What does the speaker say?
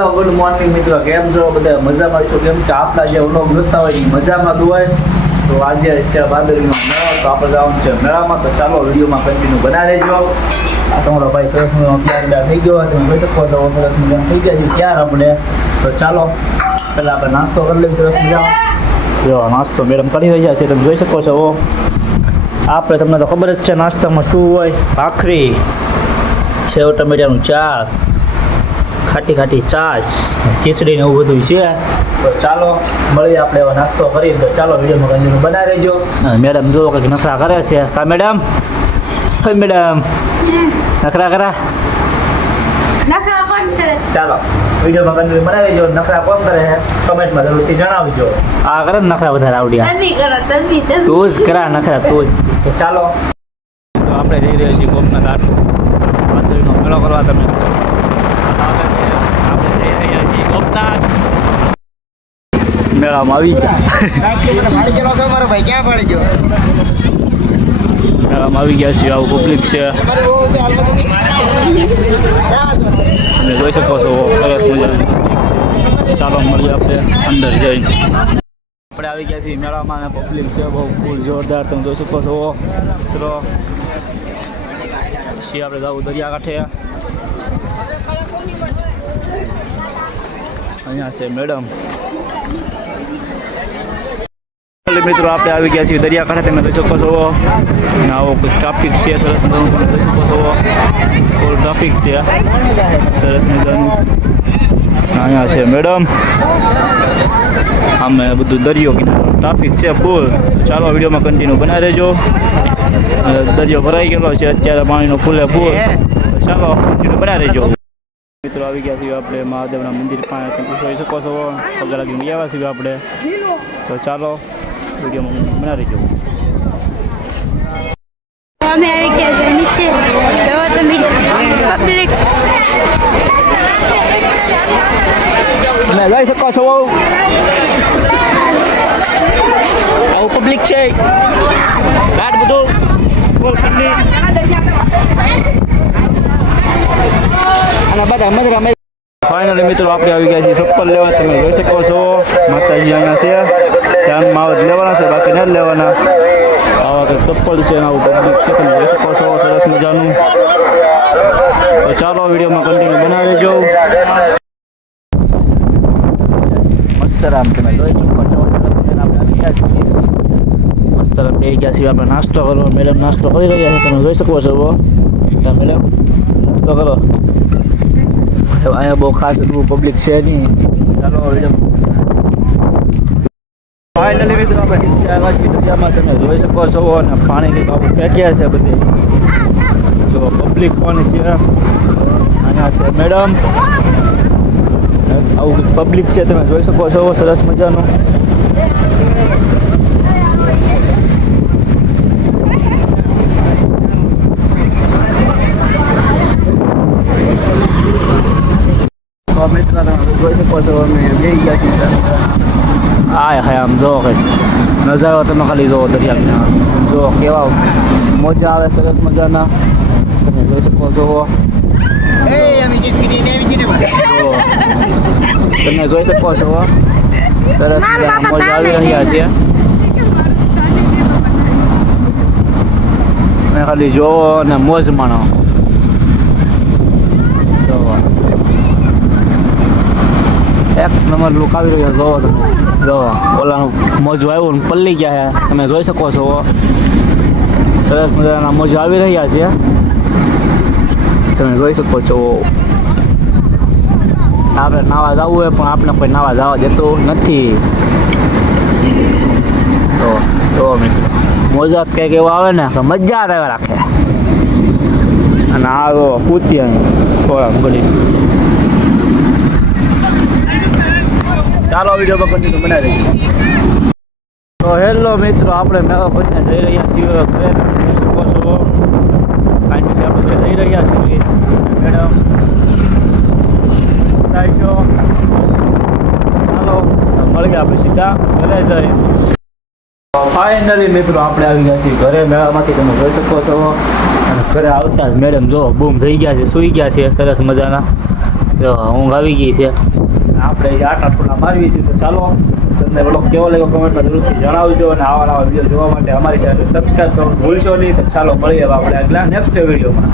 Good morning મિત્રો, કેમ છો બધા? મજામાં છો? કેમ કે આપણા જે વ્લોગ જોતા હોય એ મજામાં જ હોય. તો આજે છે ભાદરવીનો મેળો, તો આપણે જવાનું છે મેળામાં. તો ચાલો વિડીયોમાં કન્ટિન્યુ બનાવી લેજો. આ તમારો ભાઈ સરસ મજાનો થઈ ગયો તમે જોઈ શકો છો. સરસ મજાનો થઈ ગયા છે ત્યાર આપણે. તો ચાલો પહેલાં આપણે નાસ્તો કરી લઈએ સરસ મજાનો. જો નાસ્તો મેડમ કરી રહ્યા છે, તમે જોઈ શકો છો. આપણે તમને તો ખબર જ છે નાસ્તામાં શું હોય. ભાખરી, સેવ ટમેટાનું શાક, ખાટી ખાટી છાશ, ખીચડી ને એવું બધું છે. તો ચાલો મળીએ આપણે એવો નાસ્તો કરી. તો ચાલો વિડીયોમાં કન્ટિન્યુ બનાવી રહેજો. મેડમ જો કંઈક નખરા કરે છે. કા મેડમ? હા મેડમ, નખરા કરા. ચાલો વિડીયોમાં કન્ટિન્યુ બનાવી રહેજો. નખરા કોણ કરે છે કમેન્ટમાં જરૂરથી જણાવજો. આ કરે ને નખરા વધારે આવડ્યા? તું જ કરા નખરા, તું જ. તો ચાલો તો આપણે જઈ રહ્યા છીએ ગોપનાથ આટ ભાદરવીનો મેળો કરવા. તમે મેળામાં આવી ગયા. મેળામાં આવી ગયા છીએ. આવું પબ્લિક છે, તમે જોઈ શકો છો. સરસ મજાની. ચાલો મળીએ આપણે અંદર જઈને. આપણે આવી ગયા છીએ મેળામાં અને પબ્લિક છે બહુ ફૂલ જોરદાર, તમે જોઈ શકો છો. મિત્રો પછી આપણે જવું દરિયાકાંઠે. અહીંયા છે મેડમ. મિત્રો આપણે આવી ગયા છીએ દરિયાકાંઠે, તમે જોઈ શકો છો. આવો ટ્રાફિક છે સરસ મજાનું, તમે જોઈ શકો છો. ફૂલ ટ્રાફિક છે સરસ મજાનું. અહીંયા છે મેડમ. આમે બધું દરિયો કિનારો ટ્રાફિક છે ફૂલ. ચાલો વિડીયોમાં કન્ટિન્યુ બનાવી રહેજો. દરિયો ભરાઈ ગયેલો છે અત્યારે, પાણીનો ફૂલે ફૂલ. ચાલો કન્ટિન્યુ બનાવી રહેજો. મિત્રો આવી ગયા છીએ આપણે મહાદેવના મંદિર પાસે, તમે જોઈ શકો છો. પગે લાગીને આવ્યા છીએ આપણે. તો ચાલો વિડીયોમાં બનાવી રહેજો. અમે આવી ગયા છે નીચે. તમે પબ્લિક તમે જોઈ શકો છો. આવું પબ્લિક છે. રાત બધું ફૂલ ઠંડી અને બધા મજરા. ફાઇનલી મિત્રો આપણે આવી ગયા છીએ ચપ્પલ લેવા. તમે જોઈ શકો છો માતાજી અહીંયા છે. ધ્યાનમાં આવે લેવાના છે, બાકી નથી લેવાના. આવા કંઈક ચપ્પલ છે અને આવું પબ્લિક છે, તમે જોઈ શકો છો. સરસ મજાનું. તો ચાલો વિડીયોમાં કન્ટિન્યુ બનાવી દેજો. મસ્તરામ તમે જોઈ શકો છો. મસ્તરામ બે ગયા છીએ આપણે નાસ્તો કરો. મેડમ નાસ્તો કરી રહ્યા છે, તમે જોઈ શકો છો. મેડમ નાસ્તો કરો. અહીંયા બહુ ખાસ એટલું પબ્લિક છે નહીં. ચાલો વિડીયો. ફાઇનલી મિત્રો આપણે નીચે આવ્યા છીએ દરિયામાં, તમે જોઈ શકો છો. અને પાણી કંઈક આપણે ફેંક્યા છે બધે. જો પબ્લિક કોની છે. અહીંયા છે મેડમ. આવું કંઈક પબ્લિક છે, તમે જોઈ શકો છો. સરસ મજાનું. મિત્રો તમે જોઈ શકો છો. અમે બે ગયા છીએ. હા હા આમ જો કંઈક નજારો તમે ખાલી જુઓ દરિયા. જો કેવા મજા આવે સરસ મજાના, તમે જોઈ શકો છો. તમે જોઈ શકો છો. સરસ મજા આવી રહ્યા છે. તમે ખાલી જોવો અને મોજ માણો. એક નંબર લુક આવી રહ્યો. જોવો તમે, જોવો ઓલાનું મોજું આવ્યું ને પલ્લી ગયા છે, તમે જોઈ શકો છો. સરસ મજાના મોજા આવી રહ્યા છે, તમે જોઈ શકો છો. આપણે નાવા જવું હોય પણ આપણે કોઈ નાવા જવા દેતું નથી. તો મોજા કંઈક એવો આવે ને કે મજા આવે રાખે. અને આ પૂતી થોડા ઘડી. ચાલો વિડીયો પર કન્ટિન્યુ બનાવી દઈએ. તો હેલો મિત્રો, આપણે મેળો ભરીને જઈ રહ્યા છીએ ઘરે. જોઈ શકો છો. ફાઇનલી આપણે જઈ રહ્યા છીએ. મેડમ છો. ચાલો મળીએ આપણે સીધા ઘરે જઈએ. ફાઇનલી મિત્રો આપણે આવી ગયા છીએ ઘરે મેળામાંથી, તમે જોઈ શકો છો. અને ઘરે આવતા જ મેડમ જો બૂમ થઈ ગયા છે, સૂઈ ગયા છે સરસ મજાના. જો ઊંઘ આવી ગઈ છે. આપણે જે આટા થોડા મારવી છે. તો ચાલો તમને બ્લોગ કેવો લાગ્યો કમેન્ટમાં જરૂરથી જણાવજો અને આવા નવા વિડીયો જોવા માટે અમારી ચેનલ સબસ્ક્રાઈબ કરવાનું ભૂલશો નહીં. તો ચાલો મળીએ હવે આપણે આગલા નેક્સ્ટ વિડીયોમાં.